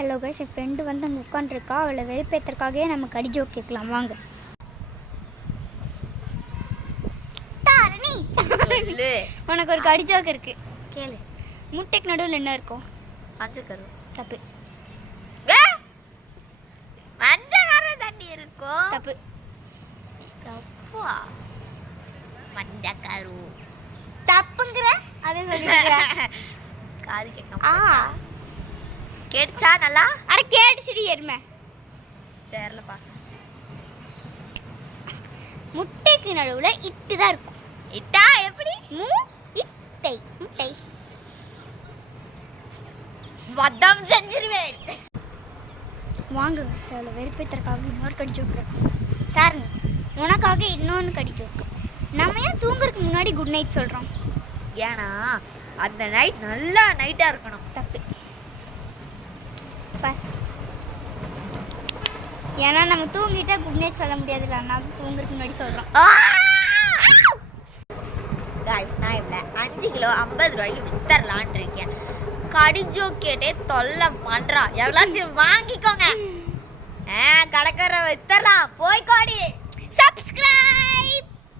Hello guys, என் friend வந்து அங்கே உட்காந்துருக்கா. அவளை வெறுப்பேற்றுறதுக்காகவே நம்ம கடி ஜோக் கேட்கலாம் வாங்க. உனக்கு ஒரு கடி ஜோக் இருக்கு, கேளு. முட்டைக்கு நடுவில் என்ன இருக்கும்? மஞ்சக்கரு. தப்பு. மஞ்சக்கரு தண்ணி இருக்கும். தப்பு. தப்பா? மஞ்சக்கரு தப்புங்கிற அதே சொல்லிக்கிறேன். காது கேட்க கேட்டுச்சா நல்லா? அட கேட்டுச்சுடி எருமை. தெரியல பாஸ். முட்டைக்கு நடுவில் இட்டு தான் இருக்கும். இட்டா எப்படி? இட்டை முட்டை. வதம் செஞ்சிருவேன். வாங்க சில வெறுப்பேற்றுறதுக்காக இன்னொரு கடி ஜோக்கு தாருங்க. உனக்காக இன்னொன்று கடி ஜோக்கு. நம்ம ஏன் தூங்குறதுக்கு முன்னாடி குட் நைட் சொல்கிறோம்? ஏன்னா அந்த நைட் நல்லா நைட்டாக இருக்கணும். தப்பு. பஸ். ஏன்னா நம்ம தூங்கிட்டா குட் நைட் சொல்ல முடியாதுல்ல, நான் தூங்குறதுக்கு முன்னாடி சொல்கிறோம். காய்ஸ், நான் இவ்வளோ 5 கிலோ 50 ரூபாய்க்கு வித்தரலான் இருக்கேன். கடிஜோ கேட்டே தொல்லை பண்ணுறா. எவ்வளோச்சும் வாங்கிக்கோங்க. கடைக்கார வித்தரலாம். போய் கோடி. சப்ஸ்கிரைப்.